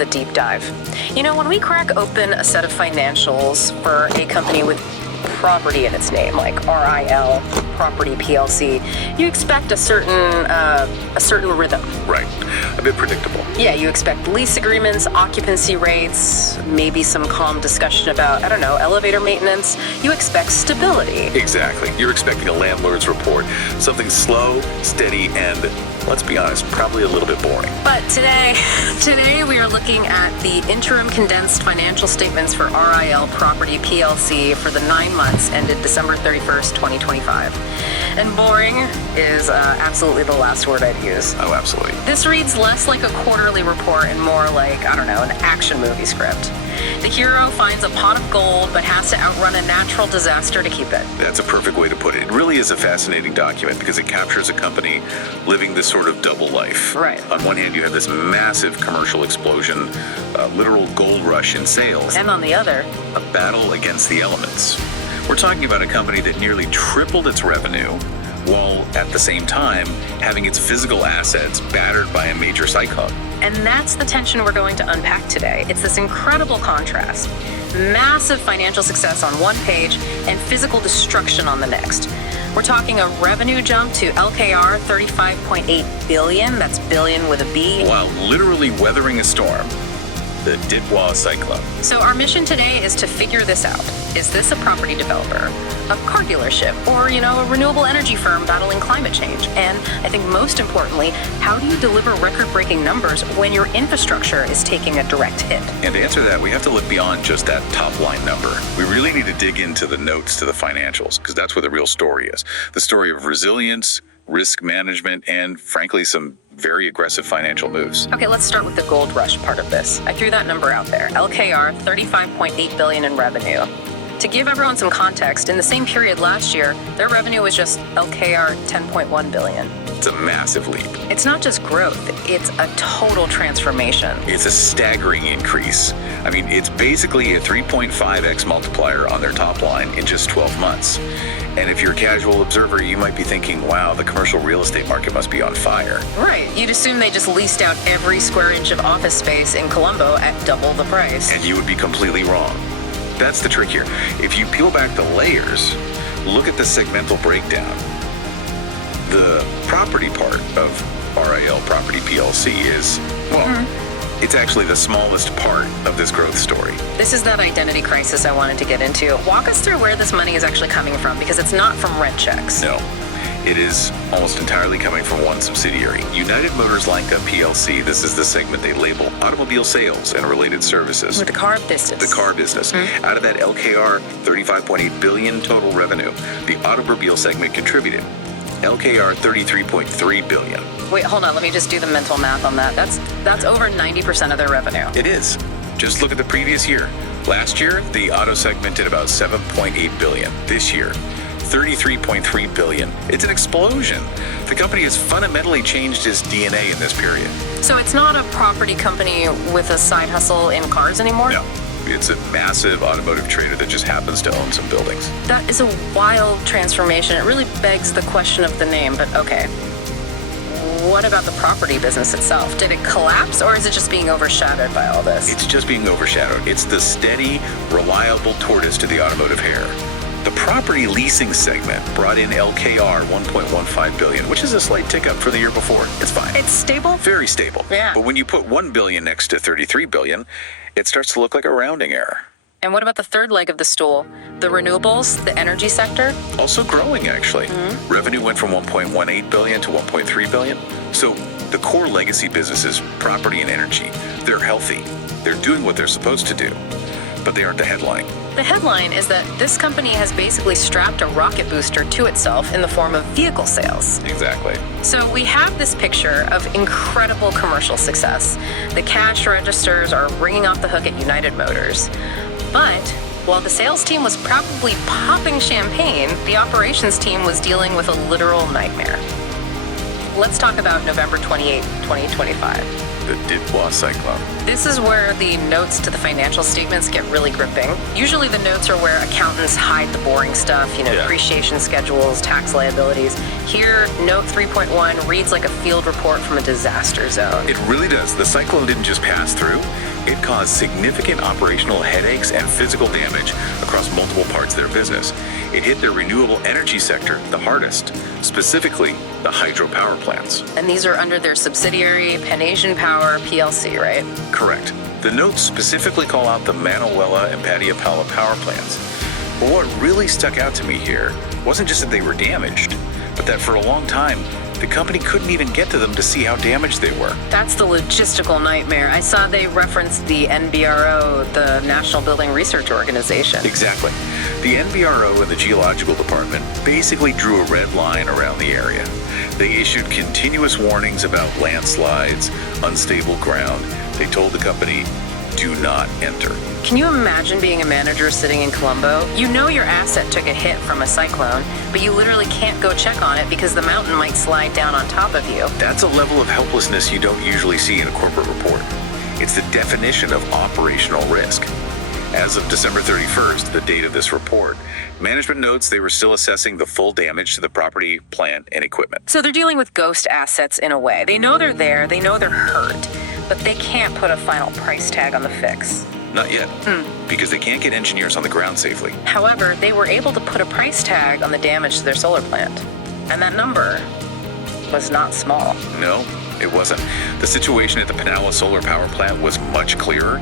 the deep dive. You know, when we crack open a set of financials for a company with property in its name, like RIL Property PLC, you expect a certain rhythm. Right. A bit predictable. Yeah, you expect lease agreements, occupancy rates, maybe some calm discussion about, I don't know, elevator maintenance. You expect stability. Exactly. You're expecting a landlord's report. Something slow, steady, and, let's be honest, probably a little bit boring. But today we are looking at the interim condensed financial statements for RIL Property PLC for the 9 months ended December 31st, 2025. And boring is absolutely the last word I'd use. Oh, absolutely. This reads less like a quarterly report and more like, I don't know, an action movie script. The hero finds a pot of gold but has to outrun a natural disaster to keep it. That's a perfect way to put it. It really is a fascinating document because it captures a company living this sort of double life. Right. On one hand, you have this massive commercial explosion, a literal gold rush in sales. And on the other, a battle against the elements. We're talking about a company that nearly tripled its revenue while at the same time having its physical assets battered by a major cyclone. and that's the tension we're going to unpack today. It's this incredible contrast. Massive financial success on one page and physical destruction on the next. We're talking a revenue jump to LKR 35.8 billion, that's billion with a B. While literally weathering a storm, the Ditwa cyclone. So our mission today is to figure this out. Is this a property developer, a car dealership, or, a renewable energy firm battling climate change? And I think most importantly, how do you deliver record-breaking numbers when your infrastructure is taking a direct hit? And to answer that, we have to look beyond just that top-line number. We really need to dig into the notes to the financials, because that's where the real story is. The story of resilience, risk management, and frankly, some very aggressive financial moves. Okay, let's start with the gold rush part of this. I threw that number out there. LKR, 35.8 billion in revenue. To give everyone some context, in the same period last year, their revenue was just LKR 10.1 billion. It's a massive leap. It's not just growth, it's a total transformation. It's a staggering increase. I mean, it's basically a 3.5x multiplier on their top line in just 12 months. And if you're a casual observer, you might be thinking, wow, the commercial real estate market must be on fire. Right. You'd assume they just leased out every square inch of office space in Colombo at double the price. And you would be completely wrong. That's the trick here. If you peel back the layers, look at the segmental breakdown. The property part of RIL Property PLC is, it's actually the smallest part of this growth story. This is that identity crisis I wanted to get into. Walk us through where this money is actually coming from, because it's not from rent checks. No, it is almost entirely coming from one subsidiary, United Motors Lanka PLC. This is the segment they label automobile sales and related services. With the car business. The car business. Out of that LKR 35.8 billion total revenue, the automobile segment contributed LKR 33.3 billion. Wait, hold on. Let me just do the mental math on that. That's over 90% of their revenue. It is. Just look at the previous year. Last year, the auto segment did about 7.8 billion. This year, 33.3 billion. It's an explosion. The company has fundamentally changed its DNA in this period. So it's not a property company with a side hustle in cars anymore? No. It's a massive automotive trader that just happens to own some buildings. That is a wild transformation. It really begs the question of the name, but okay. What about the property business itself? Did it collapse, or is it just being overshadowed by all this? It's just being overshadowed. It's the steady, reliable tortoise to the automotive hare. The property leasing segment brought in LKR 1.15 billion, which is a slight tick up for the year before. It's fine. It's stable? Very stable. Yeah. But when you put 1 billion next to 33 billion, it starts to look like a rounding error. And what about the third leg of the stool? The renewables, the energy sector? Also growing, actually. Revenue went from 1.18 billion to 1.3 billion. So the core legacy businesses, property and energy, they're healthy. They're doing what they're supposed to do, but they aren't the headline. The headline is that this company has basically strapped a rocket booster to itself in the form of vehicle sales. Exactly. So we have this picture of incredible commercial success. The cash registers are ringing off the hook at United Motors. But while the sales team was probably popping champagne, the operations team was dealing with a literal nightmare. Let's talk about November 28, 2025. the Ditwa cyclone. This is where the notes to the financial statements get really gripping. Usually the notes are where accountants hide the boring stuff, depreciation schedules, tax liabilities. Here, note 3.1 reads like a field report from a disaster zone. It really does. The cyclone didn't just pass through. It caused significant operational headaches and physical damage across multiple parts of their business. It hit their renewable energy sector the hardest, specifically the hydropower plants. And these are under their subsidiary, Pan-Asian Power PLC, right? Correct. The notes specifically call out the Manoela and Patiapala power plants. But what really stuck out to me here wasn't just that they were damaged, but that for a long time, the company couldn't even get to them to see how damaged they were. That's the logistical nightmare. I saw they referenced the NBRO, the National Building Research Organization. Exactly. The NBRO and the Geological Department basically drew a red line around the area. They issued continuous warnings about landslides, unstable ground. They told the company, do not enter. Can you imagine being a manager sitting in Colombo? You know your asset took a hit from a cyclone, but you literally can't go check on it because the mountain might slide down on top of you. That's a level of helplessness you don't usually see in a corporate report. It's the definition of operational risk. As of December 31st, the date of this report, management notes they were still assessing the full damage to the property, plant, and equipment. So they're dealing with ghost assets in a way. They know they're there, they know they're hurt, but they can't put a final price tag on the fix. Not yet, because they can't get engineers on the ground safely. However, they were able to put a price tag on the damage to their solar plant. And that number was not small. No, it wasn't. The situation at the Pinala solar power plant was much clearer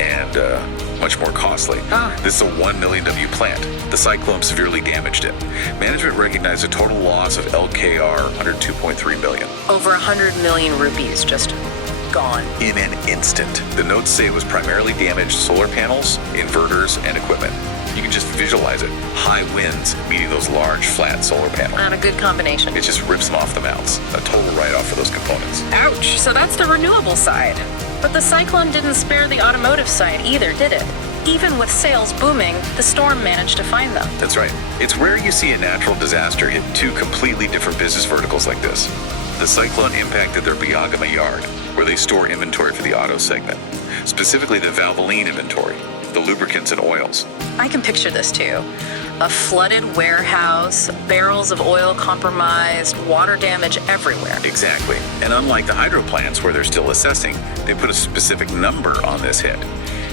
and much more costly. This is a 1 million W plant. The cyclone severely damaged it. Management recognized a total loss of LKR 102.3 million. Over 100 million rupees just gone. In an instant. The notes say it was primarily damaged solar panels, inverters, and equipment. You can just visualize it. High winds meeting those large, flat solar panels. Not a good combination. It just rips them off the mounts. A total write-off for those components. Ouch. So that's the renewable side. But the cyclone didn't spare the automotive side either, did it? Even with sales booming, the storm managed to find them. That's right. It's rare you see a natural disaster hit two completely different business verticals like this. The cyclone impacted their Biagama yard, where they store inventory for the auto segment, specifically the Valvoline inventory, the lubricants and oils. I can picture this too. A flooded warehouse, barrels of oil compromised, water damage everywhere. Exactly. And unlike the hydro plants where they're still assessing, they put a specific number on this hit.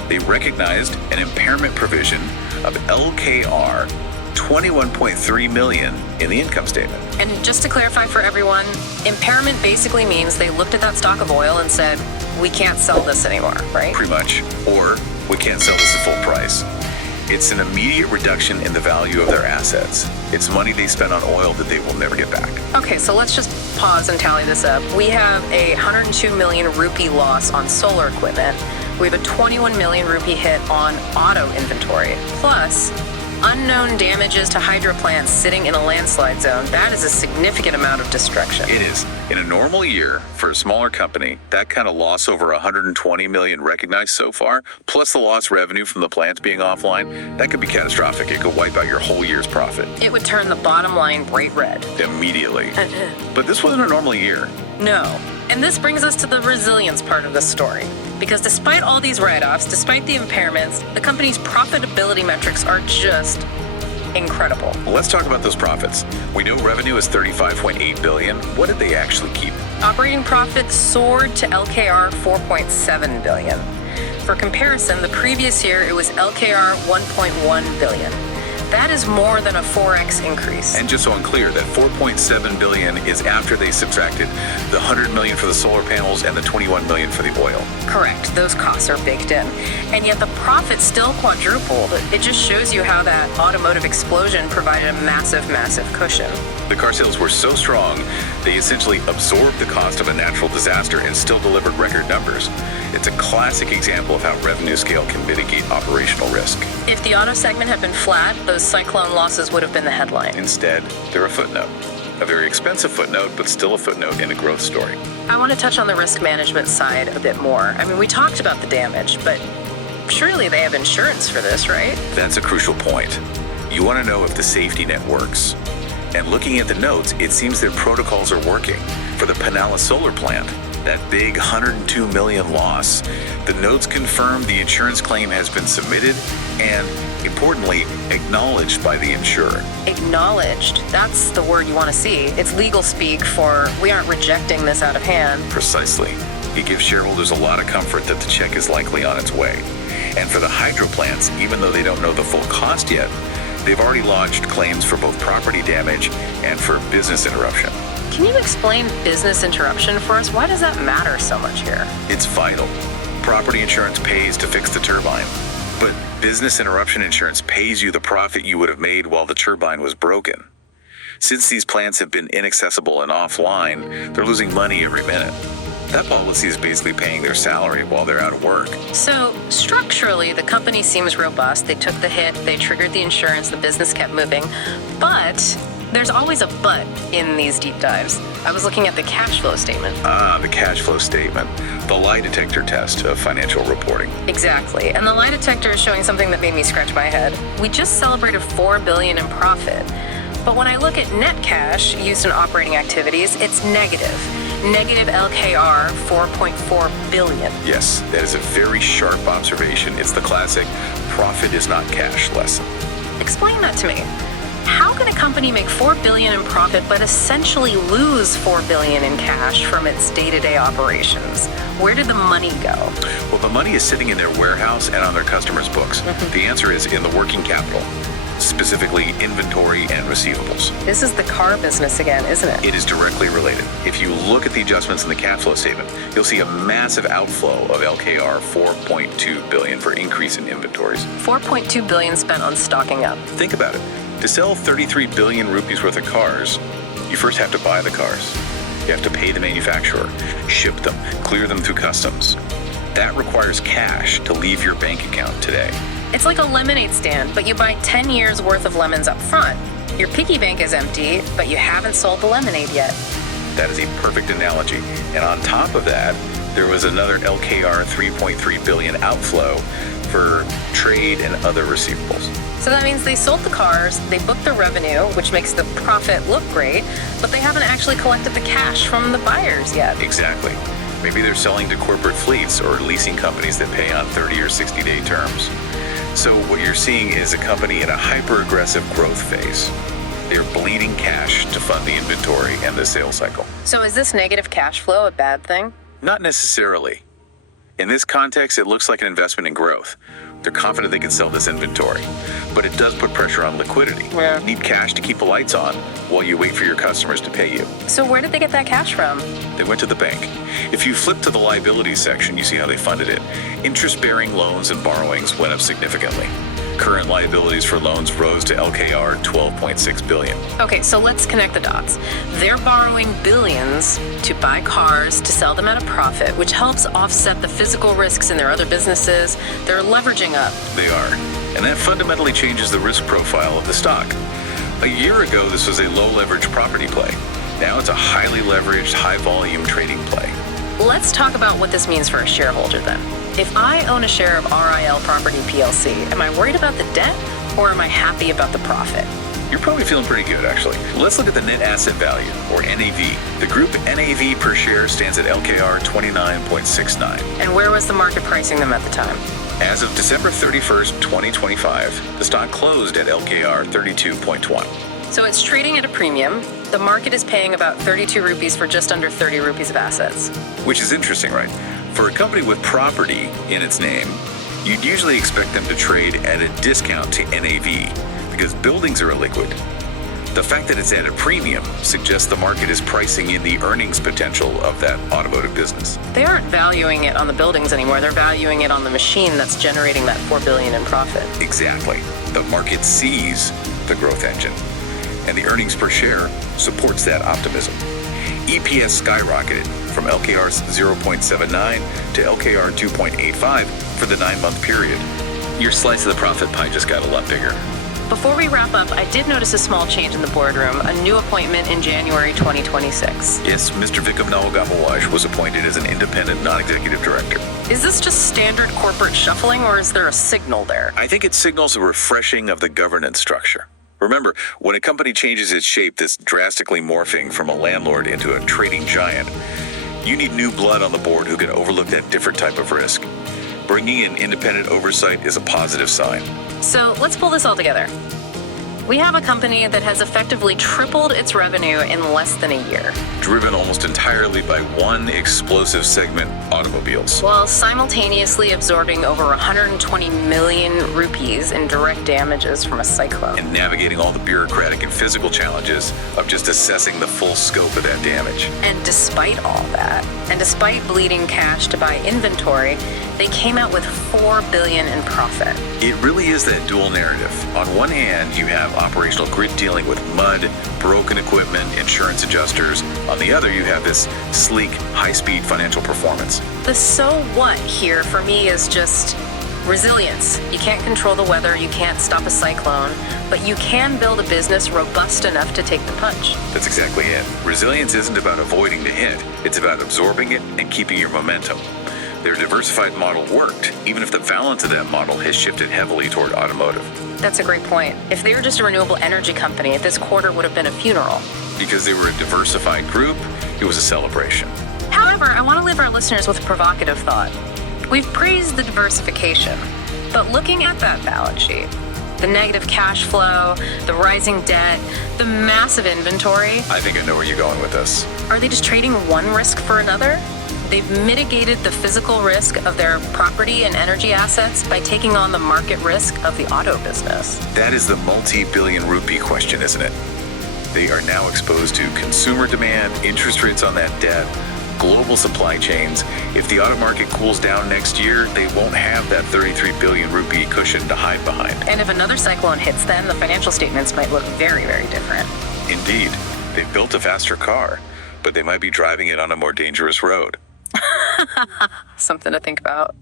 They recognized an impairment provision of LKR 21.3 million in the income statement. And just to clarify for everyone, impairment basically means they looked at that stock of oil and said, we can't sell this anymore, right? Pretty much. Or we can't sell this at full price. It's an immediate reduction in the value of their assets. It's money they spent on oil that they will never get back. Okay, so let's just pause and tally this up. We have a 102 million rupee loss on solar equipment. We have a 21 million rupee hit on auto inventory. Plus, unknown damages to hydro plants sitting in a landslide zone. That is a significant amount of destruction. It is. In a normal year, for a smaller company, that kind of loss over 120 million recognized so far, plus the lost revenue from the plants being offline, that could be catastrophic. It could wipe out your whole year's profit. It would turn the bottom line bright red. Immediately. But this wasn't a normal year. No. And this brings us to the resilience part of the story. Because despite all these write-offs, despite the impairments, the company's profitability metrics are just incredible. Let's talk about those profits. We know revenue is 35.8 billion. What did they actually keep? Operating profit soared to LKR 4.7 billion. For comparison, the previous year it was LKR 1.1 billion. That is more than a 4x increase. And just so I'm clear, that 4.7 billion is after they subtracted the 100 million for the solar panels and the 21 million for the oil. Correct. Those costs are baked in. And yet the profit still quadrupled. It just shows you how that automotive explosion provided a massive, massive cushion. The car sales were so strong, they essentially absorbed the cost of a natural disaster and still delivered record numbers. It's a classic example of how revenue scale can mitigate operational risk. If the auto segment had been flat, those cyclone losses would have been the headline. Instead, they're a footnote. A very expensive footnote, but still a footnote in a growth story. I want to touch on the risk management side a bit more. I mean, we talked about the damage, but surely they have insurance for this, right? That's a crucial point. You want to know if the safety net works. And looking at the notes, it seems their protocols are working. For the Pinala solar plant, that big $102 million loss. The notes confirm the insurance claim has been submitted and, importantly, acknowledged by the insurer. Acknowledged. That's the word you want to see. It's legal speak for we aren't rejecting this out of hand. Precisely. It gives shareholders a lot of comfort that the check is likely on its way. And for the hydro plants, even though they don't know the full cost yet, they've already lodged claims for both property damage and for business interruption. Can you explain business interruption for us? Why does that matter so much here? It's vital. Property insurance pays to fix the turbine, but business interruption insurance pays you the profit you would have made while the turbine was broken. Since these plants have been inaccessible and offline, they're losing money every minute. That policy is basically paying their salary while they're out of work. So, structurally, the company seems robust. They took the hit, they triggered the insurance, the business kept moving. But there's always a but in these deep dives. I was looking at the cash flow statement. The cash flow statement. The lie detector test of financial reporting. Exactly. And the lie detector is showing something that made me scratch my head. We just celebrated $4 billion in profit. But when I look at net cash used in operating activities, it's negative. Negative LKR 4.4 billion. Yes, that is a very sharp observation. It's the classic profit is not cash lesson. Explain that to me. How can a company make $4 billion in profit but essentially lose $4 billion in cash from its day-to-day operations? Where did the money go? Well, the money is sitting in their warehouse and on their customers' books. The answer is in the working capital, specifically inventory and receivables. This is the car business again, isn't it? It is directly related. If you look at the adjustments in the cash flow statement, you'll see a massive outflow of LKR 4.2 billion for increase in inventories. 4.2 billion spent on stocking up. Think about it. To sell 33 billion rupees worth of cars, you first have to buy the cars. You have to pay the manufacturer, ship them, clear them through customs. That requires cash to leave your bank account today. It's like a lemonade stand, but you buy 10 years worth of lemons up front. Your piggy bank is empty, but you haven't sold the lemonade yet. That is a perfect analogy. And on top of that, there was another LKR 3.3 billion outflow for trade and other receivables. So that means they sold the cars, they booked the revenue, which makes the profit look great, but they haven't actually collected the cash from the buyers yet. Exactly. Maybe they're selling to corporate fleets or leasing companies that pay on 30 or 60-day terms. So what you're seeing is a company in a hyper-aggressive growth phase. They're bleeding cash to fund the inventory and the sales cycle. So is this negative cash flow a bad thing? Not necessarily. In this context, it looks like an investment in growth. They're confident they can sell this inventory, but it does put pressure on liquidity. Yeah. You need cash to keep the lights on while you wait for your customers to pay you. So where did they get that cash from? They went to the bank. If you flip to the liabilities section, you see how they funded it. Interest-bearing loans and borrowings went up significantly. Current liabilities for loans rose to LKR 12.6 billion. Okay, so let's connect the dots. They're borrowing billions to buy cars to sell them at a profit, which helps offset the physical risks in their other businesses. They're leveraging up. They are. And that fundamentally changes the risk profile of the stock. A year ago, this was a low-leverage property play. Now it's a highly leveraged, high-volume trading play. Let's talk about what this means for a shareholder then. If I own a share of RIL Property PLC, am I worried about the debt or am I happy about the profit? You're probably feeling pretty good, actually. Let's look at the net asset value, or NAV. The group NAV per share stands at LKR 29.69. And where was the market pricing them at the time? As of December 31st, 2025, the stock closed at LKR 32.1. So it's trading at a premium. The market is paying about 32 rupees for just under 30 rupees of assets. Which is interesting, right? For a company with property in its name, you'd usually expect them to trade at a discount to NAV because buildings are illiquid. The fact that it's at a premium suggests the market is pricing in the earnings potential of that automotive business. They aren't valuing it on the buildings anymore. They're valuing it on the machine that's generating that $4 billion in profit. Exactly. The market sees the growth engine, and the earnings per share supports that optimism. EPS skyrocketed from LKR 0.79 to LKR 2.85 for the 9-month period. Your slice of the profit pie just got a lot bigger. Before we wrap up, I did notice a small change in the boardroom, a new appointment in January 2026. Yes, Mr. Vikram Nawagamuwaj was appointed as an independent non-executive director. Is this just standard corporate shuffling, or is there a signal there? I think it signals a refreshing of the governance structure. Remember, when a company changes its shape, this drastically morphing from a landlord into a trading giant, You need new blood on the board who can overlook that different type of risk. Bringing in independent oversight is a positive sign. So let's pull this all together. We have a company that has effectively tripled its revenue in less than a year, Driven almost entirely by one explosive segment, automobiles. while simultaneously absorbing over 120 million rupees in direct damages from a cyclone. And navigating all the bureaucratic and physical challenges of just assessing the full scope of that damage. And despite all that, and despite bleeding cash to buy inventory, they came out with $4 billion in profit. It really is that dual narrative. On one hand, you have operational grit dealing with mud, broken equipment, insurance adjusters. On the other, you have this sleek, high-speed financial performance. The so what here for me is just resilience. You can't control the weather, you can't stop a cyclone, but you can build a business robust enough to take the punch. That's exactly it. Resilience isn't about avoiding the hit. It's about absorbing it and keeping your momentum. Their diversified model worked, even if the balance of that model has shifted heavily toward automotive. That's a great point. If they were just a renewable energy company, this quarter would have been a funeral. Because they were a diversified group, it was a celebration. However, I want to leave our listeners with a provocative thought. We've praised the diversification, but looking at that balance sheet, the negative cash flow, the rising debt, the massive inventory, I think I know where you're going with this. are they just trading one risk for another? They've mitigated the physical risk of their property and energy assets by taking on the market risk of the auto business. That is the multi-billion rupee question, isn't it? They are now exposed to consumer demand, interest rates on that debt, global supply chains. If the auto market cools down next year, they won't have that 33 billion rupee cushion to hide behind. And if another cyclone hits them, the financial statements might look very, very different. Indeed, they've built a faster car, but they might be driving it on a more dangerous road. Something to think about.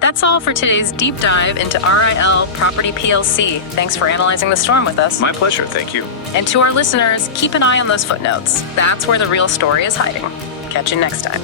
That's all for today's deep dive into RIL Property PLC. Thanks for analyzing the storm with us. My pleasure, thank you. And to our listeners, keep an eye on those footnotes. That's where the real story is hiding. Catch you next time.